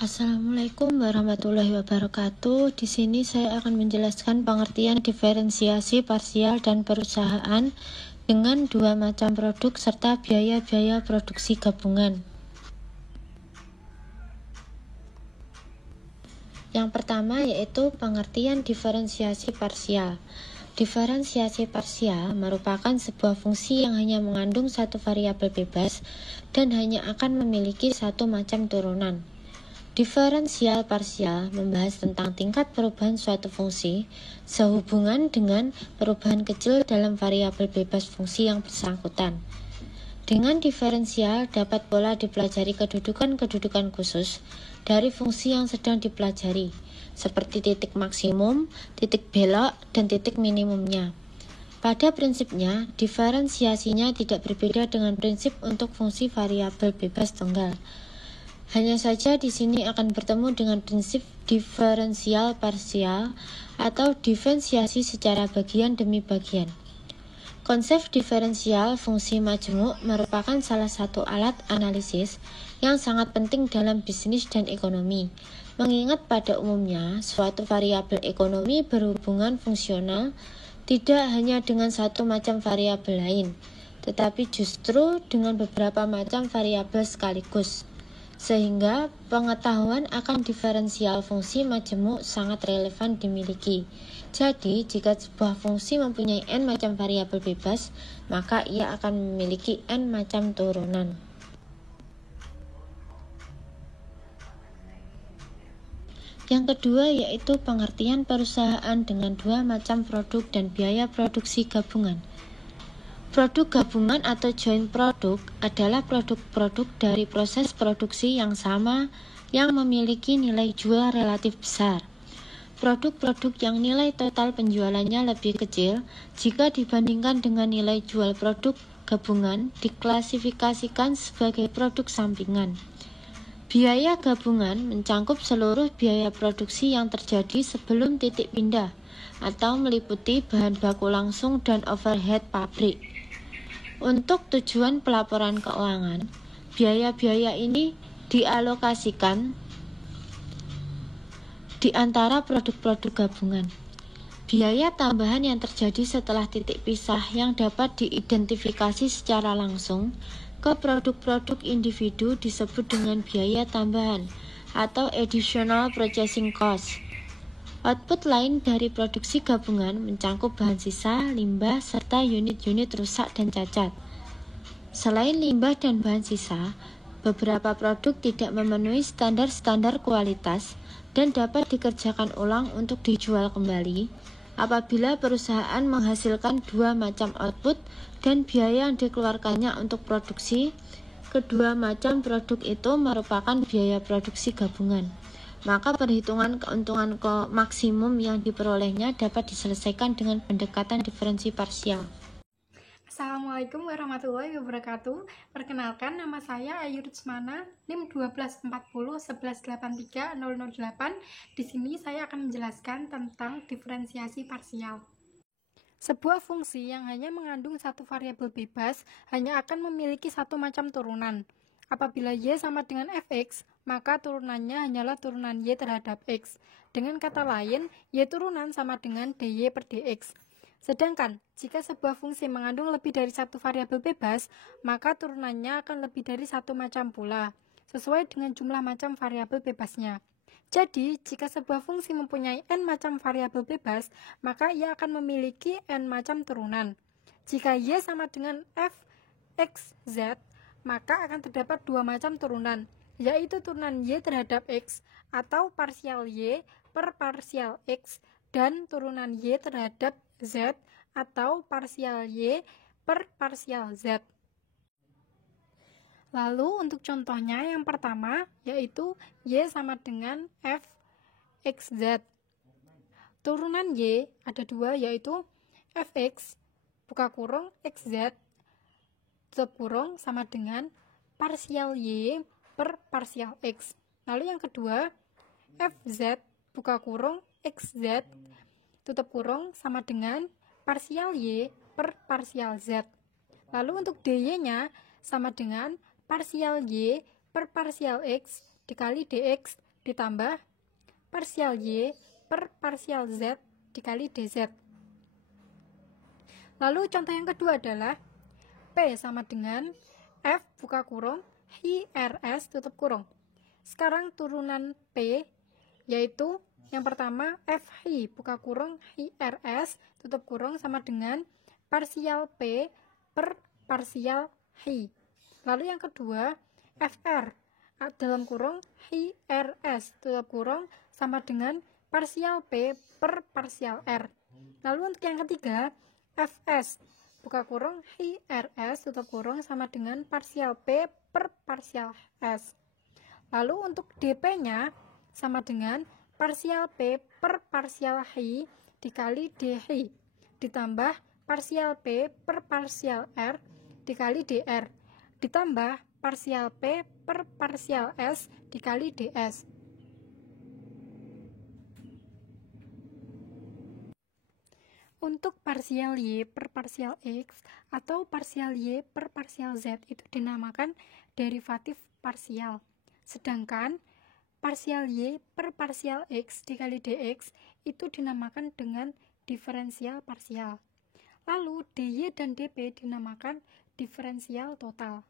Assalamualaikum warahmatullahi wabarakatuh. Di sini saya akan menjelaskan pengertian diferensiasi parsial dan perusahaan dengan dua macam produk serta biaya-biaya produksi gabungan. Yang pertama yaitu pengertian diferensiasi parsial. Diferensiasi parsial merupakan sebuah fungsi yang hanya mengandung satu variabel bebas dan hanya akan memiliki satu macam turunan. Diferensial parsial membahas tentang tingkat perubahan suatu fungsi sehubungan dengan perubahan kecil dalam variabel bebas fungsi yang bersangkutan. Dengan diferensial dapat pula dipelajari kedudukan-kedudukan khusus dari fungsi yang sedang dipelajari, seperti titik maksimum, titik belok, dan titik minimumnya. Pada prinsipnya, diferensiasinya tidak berbeda dengan prinsip untuk fungsi variabel bebas tunggal. Hanya saja di sini akan bertemu dengan prinsip diferensial parsial atau diferensiasi secara bagian demi bagian. Konsep diferensial fungsi majemuk merupakan salah satu alat analisis yang sangat penting dalam bisnis dan ekonomi, mengingat pada umumnya suatu variabel ekonomi berhubungan fungsional tidak hanya dengan satu macam variabel lain, tetapi justru dengan beberapa macam variabel sekaligus. Sehingga pengetahuan akan diferensial fungsi majemuk sangat relevan dimiliki. Jadi, jika sebuah fungsi mempunyai n macam variabel bebas, maka ia akan memiliki n macam turunan. Yang kedua yaitu pengertian perusahaan dengan dua macam produk dan biaya produksi gabungan. Produk gabungan atau joint product adalah produk-produk dari proses produksi yang sama yang memiliki nilai jual relatif besar. Produk-produk yang nilai total penjualannya lebih kecil jika dibandingkan dengan nilai jual produk gabungan diklasifikasikan sebagai produk sampingan. Biaya gabungan mencangkup seluruh biaya produksi yang terjadi sebelum titik pindah atau meliputi bahan baku langsung dan overhead pabrik. Untuk tujuan pelaporan keuangan, biaya-biaya ini dialokasikan di antara produk-produk gabungan. Biaya tambahan yang terjadi setelah titik pisah yang dapat diidentifikasi secara langsung ke produk-produk individu disebut dengan biaya tambahan atau additional purchasing cost. Output lain dari produksi gabungan mencangkup bahan sisa, limbah, serta unit-unit rusak dan cacat. Selain limbah dan bahan sisa, beberapa produk tidak memenuhi standar-standar kualitas dan dapat dikerjakan ulang untuk dijual kembali apabila perusahaan menghasilkan dua macam output dan biaya yang dikeluarkannya untuk produksi. Kedua macam produk itu merupakan biaya produksi gabungan. Maka perhitungan keuntungan maksimum yang diperolehnya dapat diselesaikan dengan pendekatan diferensi parsial. Assalamualaikum warahmatullahi wabarakatuh. Perkenalkan, nama saya Ayu Rutsmana, NIM 12401183008. Di sini saya akan menjelaskan tentang diferensiasi parsial. Sebuah fungsi yang hanya mengandung satu variabel bebas hanya akan memiliki satu macam turunan. Apabila y sama dengan fx, maka turunannya hanyalah turunan y terhadap x. Dengan kata lain, y turunan sama dengan dy per dx. Sedangkan, jika sebuah fungsi mengandung lebih dari satu variabel bebas, maka turunannya akan lebih dari satu macam pula, sesuai dengan jumlah macam variabel bebasnya. Jadi, jika sebuah fungsi mempunyai n macam variabel bebas, maka ia akan memiliki n macam turunan. Jika y sama dengan f x z, maka akan terdapat dua macam turunan, yaitu turunan y terhadap x atau parsial y per parsial x, dan turunan y terhadap z atau parsial y per parsial z. Lalu untuk contohnya yang pertama yaitu y sama dengan f x z. Turunan y ada dua, yaitu fx buka kurung xz tutup kurung sama dengan parsial y per parsial x. Lalu yang kedua fz buka kurung xz tutup kurung sama dengan parsial y per parsial z. Lalu untuk dy-nya sama dengan parsial y per parsial x dikali dx ditambah parsial Y per parsial Z dikali DZ. Lalu contoh yang kedua adalah P sama dengan F buka kurung HRS tutup kurung. Sekarang turunan P yaitu yang pertama FH buka kurung HRS tutup kurung sama dengan parsial P per parsial H. Lalu yang kedua FR dalam kurung HRS tutup kurung sama dengan parsial P per parsial R. Lalu untuk yang ketiga Fs buka kurung HRS tutup kurung sama dengan parsial P per parsial S. Lalu untuk DP-nya sama dengan parsial P per parsial H dikali DH ditambah parsial P per parsial R dikali DR ditambah parsial P per parsial S dikali DS. Untuk parsial Y per parsial X atau parsial Y per parsial Z itu dinamakan derivatif parsial. Sedangkan parsial Y per parsial X dikali DX itu dinamakan dengan diferensial parsial. Lalu DY dan DP dinamakan diferensial total.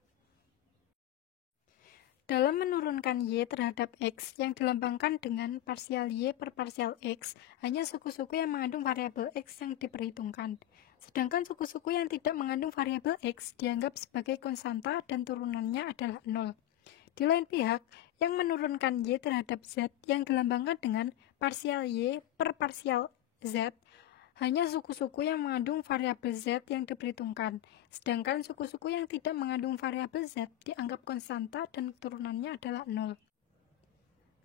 Dalam menurunkan Y terhadap X yang dilambangkan dengan parsial Y per parsial X, hanya suku-suku yang mengandung variabel X yang diperhitungkan. Sedangkan suku-suku yang tidak mengandung variabel X dianggap sebagai konstanta dan turunannya adalah 0. Di lain pihak, yang menurunkan Y terhadap Z yang dilambangkan dengan parsial Y per parsial Z, hanya suku-suku yang mengandung variabel Z yang diperhitungkan, sedangkan suku-suku yang tidak mengandung variabel Z dianggap konstanta dan turunannya adalah 0.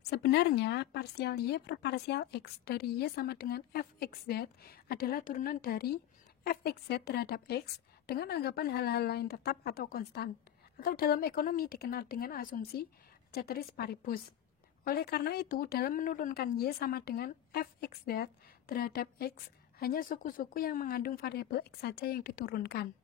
Sebenarnya, parsial Y per parsial X dari Y sama dengan Fxz adalah turunan dari Fxz terhadap X dengan anggapan hal-hal lain tetap atau konstan, atau dalam ekonomi dikenal dengan asumsi ceteris paribus. Oleh karena itu, dalam menurunkan Y sama dengan Fxz terhadap X, hanya suku-suku yang mengandung variabel X saja yang diturunkan.